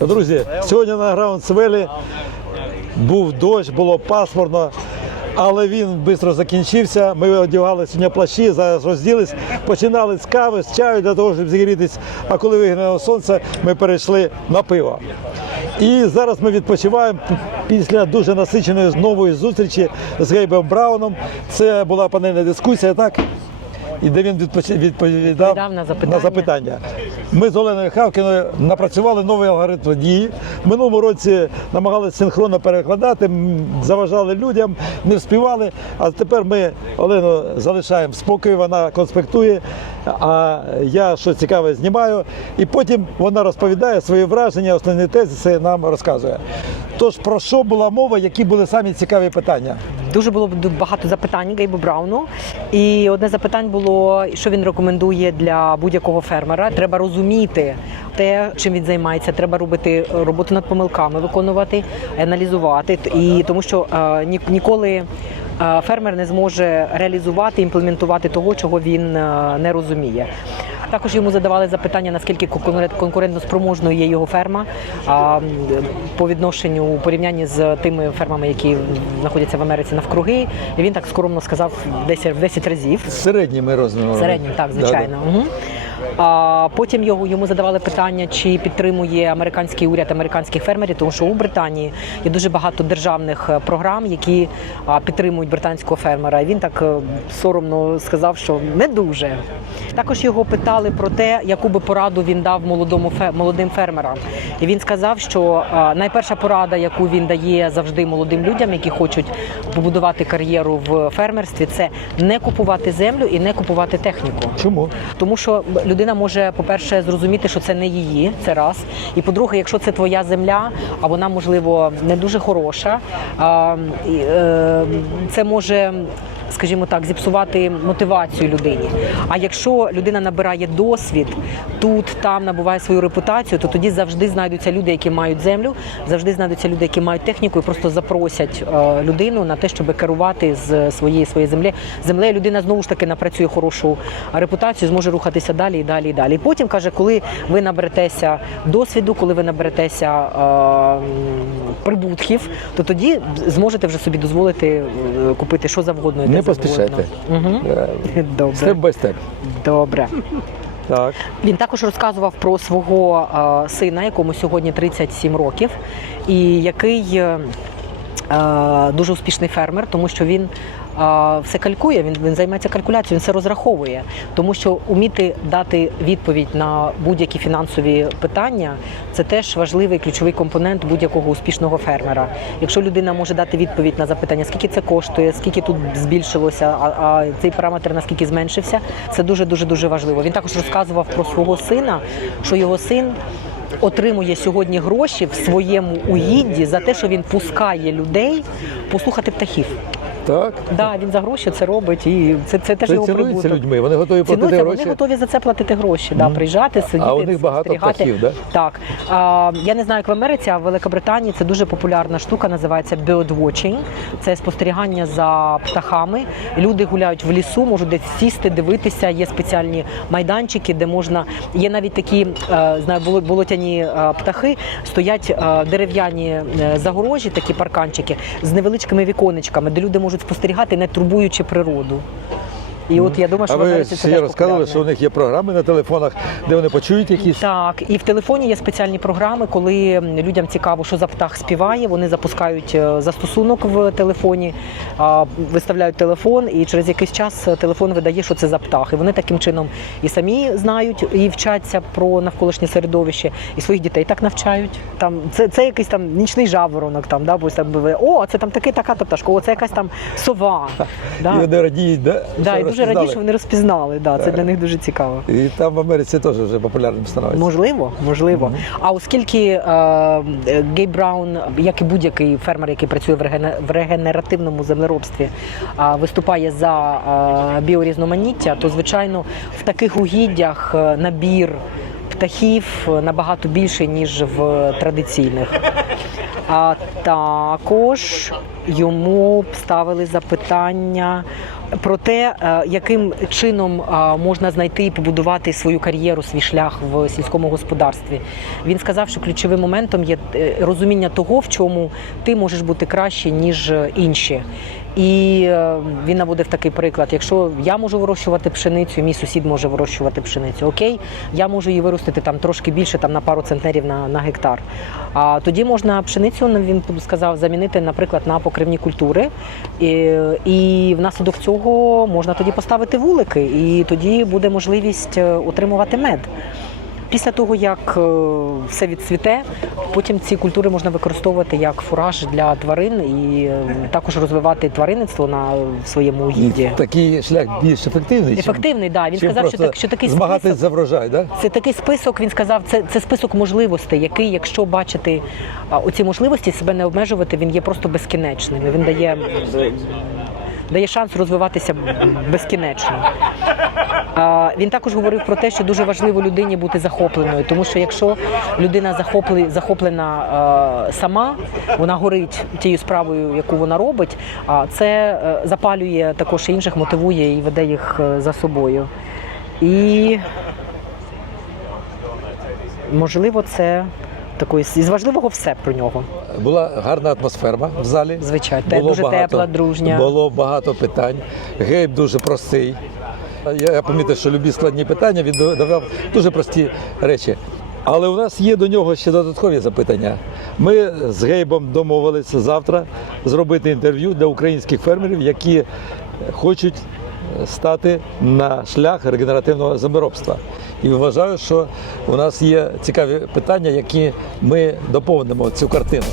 Друзі, сьогодні на Граундсвелі був дощ, було пасмурно, але він швидко закінчився. Ми одягали сьогодні плащі, зараз розділись, починали з кави, з чаю для того, щоб зігрітись. А коли вигнало сонце, ми перейшли на пиво. І зараз ми відпочиваємо після дуже насиченої нової зустрічі з Гейбом Брауном. Це була панельна дискусія, так? І де він відповідав Відповідав на запитання. запитання. Ми з Оленою Хавкіною напрацювали новий алгоритм дії. В минулому році намагалися синхронно перекладати, заважали людям, не вспівали. А тепер ми Олену залишаємо в спокій, вона конспектує, а я що цікаве знімаю. І потім вона розповідає свої враження, основні тезиси нам розказує. Тож про що була мова, які були самі цікаві питання? Дуже було багато запитань Гейбу Брауну. І одне запитань було, що він рекомендує для будь-якого фермера. Треба розуміти те, чим він займається. Треба робити роботу над помилками, виконувати, аналізувати. І тому що е, ні- ніколи. е, Фермер не зможе реалізувати, імплементувати того, чого він е, не розуміє. Також йому задавали запитання, наскільки конкурент- конкурентноспроможною є його ферма по відношенню у порівнянні з тими фермами, які знаходяться в Америці навкруги. І він так скромно сказав в 10, в 10 разів. Середніми розмірами. Середнім, так, звичайно. Угу. А потім його йому задавали питання, чи підтримує американський уряд американських фермерів, тому що у Британії є дуже багато державних е, програм, які підтримують британського фермера. І він так е, соромно сказав, що не дуже. Також його питали про те, яку би пораду він дав молодому молодим фермерам. І він сказав, що найперша порада, яку він дає завжди молодим людям, які хочуть побудувати кар'єру в фермерстві, це не купувати землю і не купувати техніку. Чому? Тому що людина може, по-перше, зрозуміти, що це не її, це раз. І по-друге, якщо це твоя земля, а вона, можливо, не дуже хороша, е, це може. Скажімо так, зіпсувати мотивацію людині. А якщо людина набирає досвід тут, там набуває свою репутацію, то тоді завжди знайдуться люди, які мають землю, завжди знайдуться люди, які мають техніку, і просто запросять е, людину на те, щоб керувати з своєї своєї землі. Землею людина знову ж таки напрацює хорошу репутацію, зможе рухатися далі і далі і далі. Потім каже, коли ви наберетеся досвіду, коли ви наберетеся е, прибутків, то тоді зможете вже собі дозволити е, купити що завгодно. і Не поспішайте. Угу. Степ Добре. бай степ. Добре. Так. Він також розказував про свого е, сина, якому сьогодні 37 років, і який е, е, дуже успішний фермер, тому що він. Все калькує, він, він займається калькуляцією, він все розраховує, тому що уміти дати відповідь на будь-які фінансові питання це теж важливий ключовий компонент будь-якого успішного фермера. Якщо людина може дати відповідь на запитання, скільки це коштує, скільки тут збільшилося, а, а цей параметр наскільки зменшився, це дуже дуже дуже важливо. Він також розказував про свого сина, що його син. Отримує сьогодні гроші в своєму уїдді за те, що він пускає людей послухати птахів. Так. Да, він за гроші це робить, і це, це теж Це його прибуток. людьми, вони готові платити Цінується, гроші. вони готові за це платити гроші, да, приїжджати, сидіти, А у них багато птахів, да? Так. А, я не знаю, як в Америці, а в Великобританії це дуже популярна штука, називається bird watching. Це спостерігання за птахами. Люди гуляють в лісу, можуть десь сісти, дивитися. Є спеціальні майданчики, де можна. Є навіть такі е, знаю, болотяні е, птахи, стоять е, дерев'яні загорожі, такі парканчики з невеличкими віконечками, де люди можуть спостерігати, не турбуючи природу. І от я думаю, що А ви це теж розказували, що у них є програми на телефонах, де вони почують якісь. Так, і в телефоні є спеціальні програми, коли людям цікаво, що за птах співає. Вони запускають е, застосунок в телефоні, виставляють телефон, і через якийсь час телефон видає, що це за птах. І вони таким чином і самі знають і вчаться про навколишнє середовище, і своїх дітей так навчають. Там це, це якийсь там нічний жаворонок, там да, бо там о, це там такий така пташка, о, це якась там сова. Да. І вони радіють, да? Да, дуже раді, що вони розпізнали. Да, це для них дуже цікаво. І там в Америці теж вже популярним становиться. Можливо, можливо. А оскільки е, Гей Браун, як і будь-який фермер, який працює в, регене- в регенеративному землеробстві, е, виступає за е, біорізноманіття, то звичайно в таких угіддях набір птахів набагато більше ніж в традиційних. А також йому ставили запитання про те, е, яким чином е, можна знайти і побудувати свою кар'єру, свій шлях в сільському господарстві. Він сказав, що ключовим моментом є е, розуміння того, в чому ти можеш бути краще ніж інші. І е, він наводив такий приклад: якщо я можу вирощувати пшеницю, мій сусід може вирощувати пшеницю. Окей, я можу її виростити там трошки більше, там на пару центнерів на, на гектар. А тоді можна пшеницю, ну, він сказав, замінити, наприклад, на покривні культури. І, і внаслідок цього можна тоді поставити вулики, і тоді буде можливість е, отримувати мед. Після того, як е, все відцвіте, потім ці культури можна використовувати як фураж для тварин і е, також розвивати тваринництво на своєму угідді. Такий шлях більш ефективний. Ефективний, да. Він чим сказав, що так, що такий змагатись список, за врожай, да? це такий список. Він сказав, це, це список можливостей, який, якщо бачити оці можливості, себе не обмежувати, він є просто безкінечним. Він дає, дає шанс розвиватися безкінечно. Він також говорив про те, що дуже важливо людині бути захопленою, тому що якщо людина захоплена сама, вона горить тією справою, яку вона робить, а це е, запалює також інших, мотивує і веде їх е, за собою. І можливо, це такої із важливого все про нього. Була гарна атмосфера в залі. Звичайно, те- дуже тепла, дружня. Було багато питань. Гейб дуже простий. Я, я помітив, що любі складні питання він давав дуже прості речі. Але у нас є до нього ще додаткові запитання. Ми з Гейбом домовилися завтра зробити інтерв'ю для українських фермерів, які хочуть стати на шлях регенеративного землеробства. І вважаю, що у нас є цікаві питання, які ми доповнимо цю картину.